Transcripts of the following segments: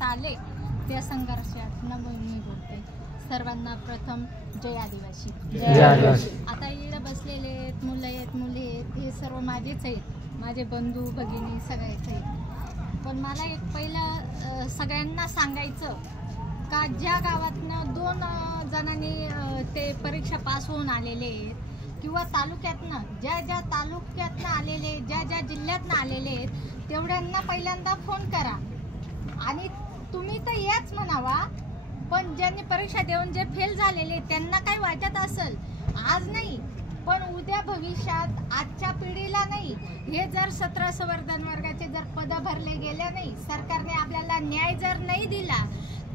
संघर्षात आले त्या संघर्षात मी बोलते. सर्वांना प्रथम जय आदिवासी. आता इकडे बसलेले मुलं आहेत मुली आहेत हे सर्व माझेच आहेत, माझे बंधू भगिनी सगळेच आहेत. पण मला एक पहिलं सगळ्यांना सांगायचं का ज्या गावातनं 2 जणांनी ते परीक्षा पास होऊन आलेले आहेत किंवा तालुक्यातनं ज्या तालुक्यातनं आलेले ज्या जिल्ह्यातनं आलेले आहेत तेवढ्यांना पहिल्यांदा फोन करा. आणि तुम्ही तर याच म्हणावा, पण ज्यांनी परीक्षा देऊन जे फेल झालेले त्यांना काय वाटत असेल आज नाही पण उद्या भविष्यात, आजच्या पिढीला नाही, हे जर 17 संवर्धन वर्गाचे जर पद भरले गेले नाही, सरकारने आपल्याला न्याय जर नाही दिला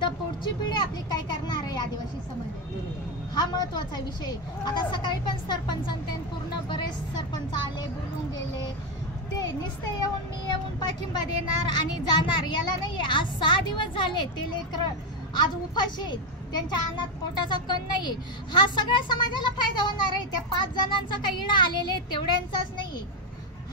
तर पुढची पिढी आपली काय करणार आहे आदिवासी समाज, हा महत्वाचा विषय. आता सकाळी पण सरपंचांनी पूर्ण बरेच सरपंच आले बोलून गेले, ते नुसते येऊन पाठिंबा देणार आणि जाणार याला नाही. आज 6 दिवस झाले ते लेकरं आज उपाशी आहेत, त्यांच्या अन्नात पोटाचा कण नाहीये. हा सगळ्या समाजाला फायदा होणार आहे, त्या 5 जणांचा काही इडा आलेले तेवढ्यांचाच नाहीये.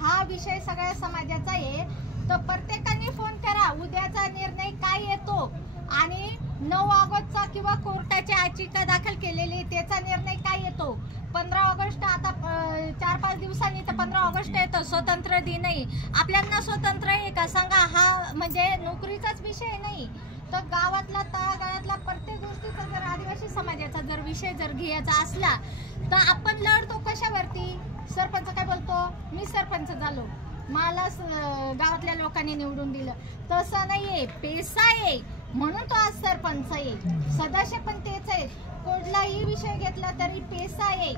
हा विषय सगळ्या समाजाचा आहे. तर प्रत्येकाने फोन करा, उद्याचा निर्णय काय येतो आणि 9 ऑगस्टचा किंवा कोर्टाची याचिका दाखल केलेली त्याचा निर्णय काय येतो. 15 ऑगस्ट आता 4-5 दिवसांनी तर 15 ऑगस्ट येतो, स्वतंत्र दिन आहे. आपल्याला स्वतंत्र आहे का सांगा. हा म्हणजे नोकरीचाच विषय नाही तर गावातला तळागाळातला प्रत्येक गोष्टीचा जर आदिवासी समाजाचा जर विषय जर घ्यायचा असला तर आपण लढतो कशावरती. सरपंच काय बोलतो, मी सरपंच झालो, मला गावातल्या लोकांनी निवडून दिलं, तसं नाहीये. पैसा आहे म्हणून तो आज सरपंच आहे, सदस्य पण तेच आहेत. कुठलाही विषय घेतला तरी पैसा आहे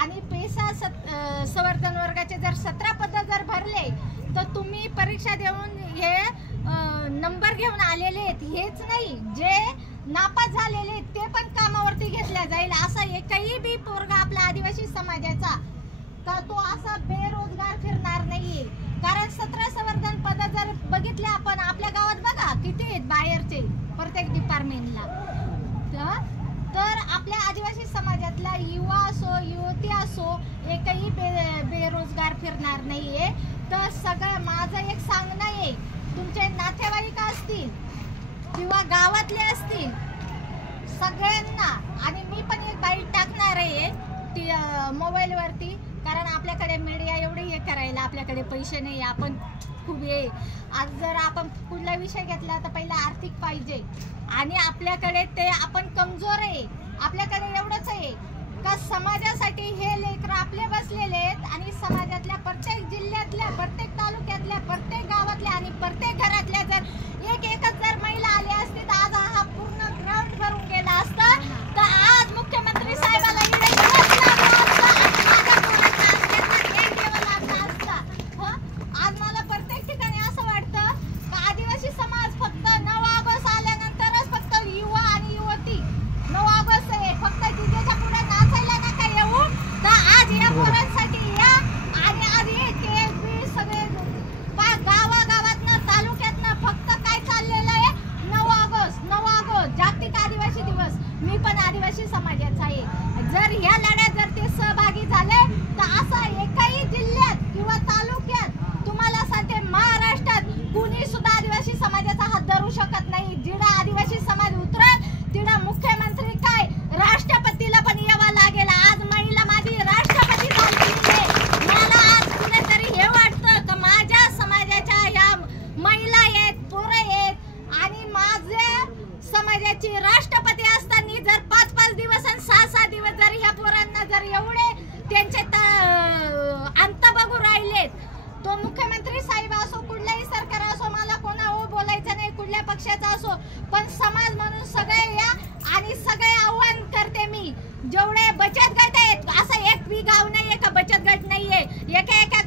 आणि पैसा संवर्धन वर्गाचे जर 17 पद जर भरले तर तुम्ही परीक्षा देऊन हे नंबर घेऊन आलेले आहेत हेच नाही, जे नापास झालेले ते पण कामावरती घेतल्या जाईल. असा एकही बी पोरगा आपल्या आदिवासी समाजाचा तर तो असा बेरोजगार फिरणार नाहीये. कारण 17 संवर्धन पद जर बघितले आपण आपल्या गावात बघा किती आहेत बाहेरचे प्रत्येक डिपार्टमेंटला, तर आपल्या आदिवासी समाजातला युवा असो युवती असो एकही बेरोजगार फिरणार नाहीये. तर सगळं माझं एक सांगणं आहे, तुमचे नातेवाईक असतील किंवा गावातले असतील सगळ्यांना, आणि मी पण एक बाईट टाकणार आहे ती मोबाईलवरती, कारण आपल्याकडे मीडिया एवढी हे करायला आपल्याकडे पैसे नाही, आपण खूप हे. आज जर आपण कुठला विषय घेतला तर पहिला आर्थिक पाहिजे आणि आपल्याकडे ते आपण कमजोर आहे. आपल्याकडे एवढंच आहे का समाजासाठी हे लेकरं आपले बसलेले आहेत आणि समाजातल्या प्रत्येक जिल्ह्यातल्या प्रत्येक तालुक्यातल्या प्रत्येक गावातल्या आणि प्रत्येक घरातल्या जर एकच जर महिला आल्या असतील तर आज हा पूर्ण ग्राउंड भरून गेला असता. तर आज मुख्यमंत्री साहेबाला आज मला प्रत्येक ठिकाणी असं वाटतं का आदिवासी समाज फक्त 9 ऑगस्ट आल्यानंतरच फक्त युवा आणि युवती 9 ऑगस्ट आहे फक्त जिजेच्या पुढे नाचायला नका येऊ. तर आज या पोरांसाठी या आणि आज हे सगळे गावागावातनं तालुक्यातनं फक्त काय चाललेलं आहे 9 ऑगस्ट जागतिक आदिवासी दिवस. मी पण आदिवासी समाजाचा आहे. जर ह्या लढ्यात जर ते सहभागी झाले तर असा एकही जिल्ह्यात किंवा तालुक्यात तुम्हाला सांगते महाराष्ट्रात कुणी सुद्धा आदिवासी समाजाचा हात धरू शकत नाही. जिडा आदिवासी समाज उतरल तिडा मुख्यमंत्री काय राष्ट्रपतीला पण यावं लागेल. आज महिला माझी राष्ट्रपती झालेली आहे. मला आज कुणीतरी हे वाटतं का माझ्या समाजाच्या या महिला आहेत पोरं आहेत आणि माझ्या समाजाची राष्ट्रपती असताना जर 5-5 दिवस आणि 6-6 दिवस जर या पोरांना जर एवढे त्यांचे अंत बघू राहिलेत, तो मुख्यमंत्री साहेब असो कुठलाही सरकार असो मला कोणा बोलायचं नाही कुठल्या पक्षाचा असो, पण समाज म्हणून सगळे या आणि सगळे आव्हान करते मी. जेवढे बचत गट आहेत असं एक बी गाव नाहीये का बचत गट नाहीये, एका